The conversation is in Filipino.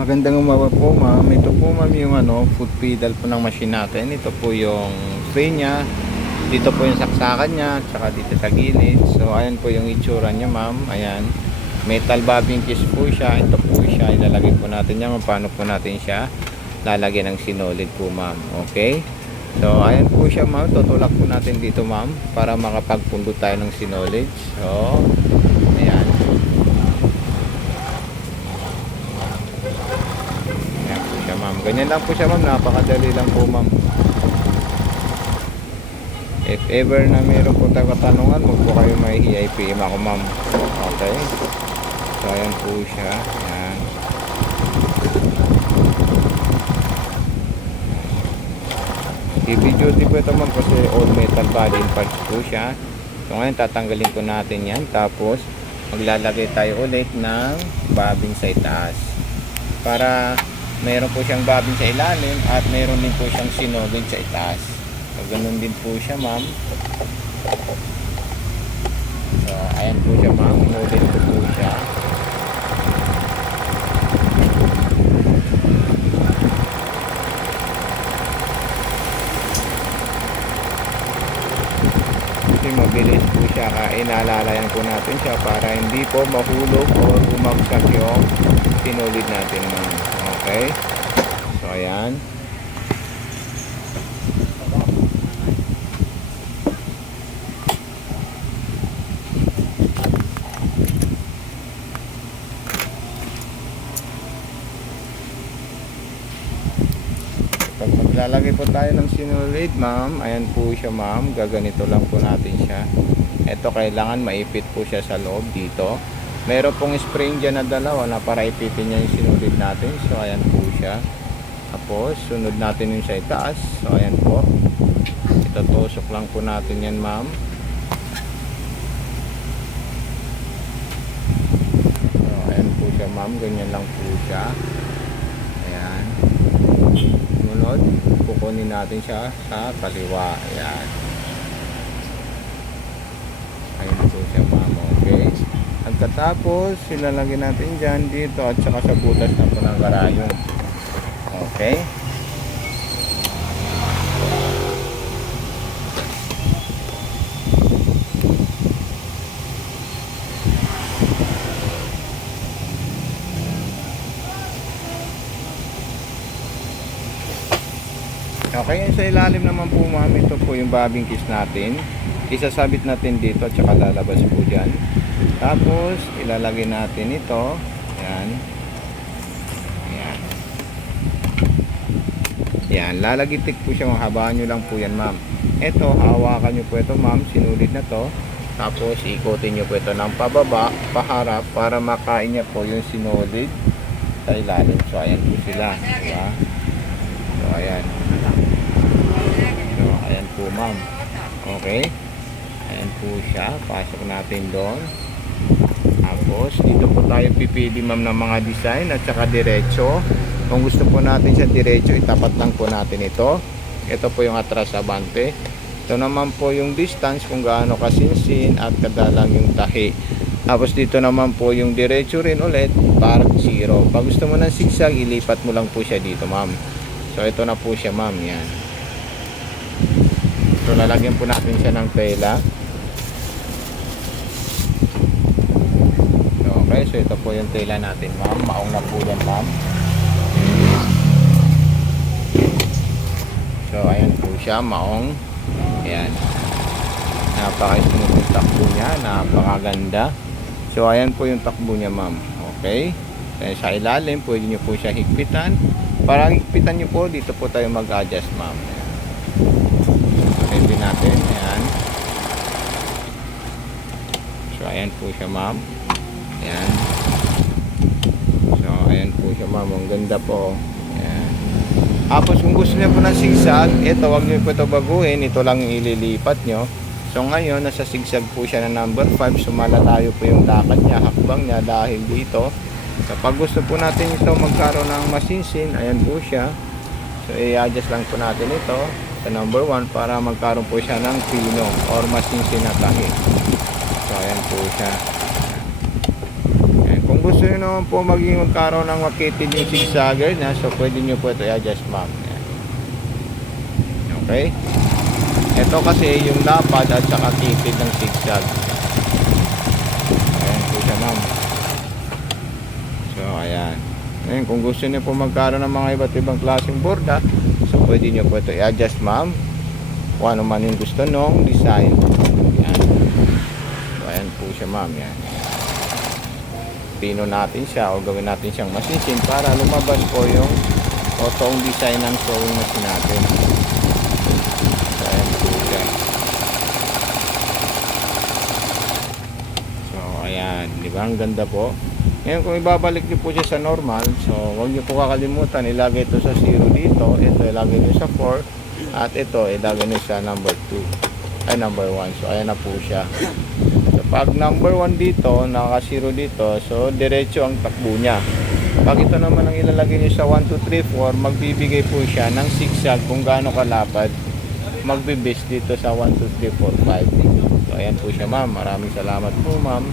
Magandang umaga po ma'am. Ito po ma'am yung foot pedal po ng machine natin. Ito po yung frame niya. Dito po yung saksakan niya, tsaka dito sa gilid. So ayan po yung itsura niya ma'am. Ayan. Metal bobbin case po siya. Ito po siya. Ilalagay po natin yan. Paano po natin siya lalagyan ng sinolid po ma'am. Okay. So ayan po siya ma'am. Tutulak po natin dito ma'am para makapagpundot tayo ng sinolid. So ayan. Ma'am, ganyan lang po siya ma'am, napakadali lang po ma'am. If ever na mayroon po tayong katanungan, huwag po kayo mahihiya, PM ako ma'am. Okay, so ayan po siya. Ayan. Heavy duty po ito ma'am kasi all metal body parts po siya. So ngayon tatanggalin po natin yan, tapos maglalagay tayo ulit ng bobbin sa itaas para meron po siyang bobbin sa ilalim at meron din po siyang sinolid sa itaas. So, ganun din po siya ma'am. So, ayan po siya ma'am. Sinolid po siya. Kasi mabilis po siya. Inaalalayan po natin siya para hindi po mahulog o bumagsak yung sinolid natin ma'am. Okay. So ayan. Pag maglalagay po tayo ng sinolid ma'am, ayan po siya ma'am, gaganito lang po natin siya. Ito kailangan maipit po siya sa loob dito. Meron pong spring dyan na dalawa na para ipitin niya yung sinulid natin. So ayan po siya. Tapos sunod natin yung sa itaas. So ayan po. Itutusok lang po natin yan ma'am. So ayan po siya ma'am. Ganyan lang po siya. Ayan. Sunod, kukunin natin siya sa kaliwa. Ayan. Ayan po siya ma'am. Okay. Pagkatapos, ilalagay natin dyan dito at saka sa butas na po ng karayon. Okay. Okay, sa ilalim naman po ma'am, ito po yung bobbin case natin. Isasabit natin dito at saka lalabas po dyan. Tapos ilalagay natin ito. Ayan. Ayan. Ayan, lalagitik po siya, habaan nyo lang po yan ma'am. Ito, hawakan nyo po ito ma'am, sinulid na to. Tapos ikotin nyo po ito ng pababa, paharap para makain niya po yung sinulid sa ilalim. So ayan po sila, diba? So ayan. So ayan po ma'am. Okay. Ayan po siya, pasok natin doon. Tapos dito po tayo pipili ma'am ng mga design at saka diretso. Kung gusto po natin siya diretso, itapat lang po natin ito. Ito po yung atras abante. Ito naman po yung distance kung gaano kasinsin at kadalang yung tahi. Tapos dito naman po yung diretso rin ulit, park zero. Pag gusto mo ng zigzag, ilipat mo lang po siya dito ma'am. So ito na po siya ma'am, yan. So lalagyan po natin siya ng tela. Okay, so ito po yung tela natin ma'am. Maong na po yan ma'am. So ayan po siya, maong. Ayan. Napaka-smooth yung takbo niya, napakaganda. So ayan po yung takbo niya ma'am. Okay. Kaya sa ilalim, pwede nyo po siya higpitan. Para higpitan nyo po, dito po tayo mag-adjust ma'am. Pwede natin. Ayan. So ayan po siya ma'am. Ayan. So ayan po siya ma'am. Ang ganda po. Ayan. Tapos kung gusto niyo po ng zigzag, ito wag niyo po ito baguhin. Ito lang yung ililipat nyo. So ngayon, nasa zigzag po siya na number 5. Sumala tayo po yung lakad niya, hakbang niya dahil dito. Kapag gusto po natin ito magkaroon ng masinsin, ayan po siya. So i-adjust lang po natin ito sa number 1 para magkaroon po siya ng pino or masinsin na tahi. So ayan po siya. Ayan. Kung gusto nyo naman po magkaroon ng makitid yung zigzagger na, so pwede nyo po ito i-adjust ma'am. Yan. Okay? Ito kasi yung lapad at saka kitid ng zigzag. Ayan po siya ma'am. So ayan. Ngayon kung gusto nyo po magkaroon ng mga iba't ibang klaseng borda, so pwede nyo po ito i-adjust ma'am. Kung ano man yung gusto nung design. Yan. So ayan po siya ma'am. Yan. Pino natin siya o gawin natin siyang masisin para lumabas po yung totoong design ng sewing machine natin. So ayan po siya. So ayan, di ba ang ganda po. Ngayon kung ibabalik niyo po siya sa normal, so huwag niyo po kakalimutan ilagay ito sa 0 dito, ito ilagay niyo sa 4 at ito ilagay niyo sa number 2 ay number 1. So ayan na po siya. So pag number 1 dito, naka 0 dito, so diretso ang takbo niya. Pag ito naman ang ilalagay niyo sa 1, 2, 3, 4, magbibigay po siya ng zigzag kung gaano kalapad magbibis dito sa 1, 2, 3, 4, 5. So ayan po siya ma'am. Maraming salamat po ma'am.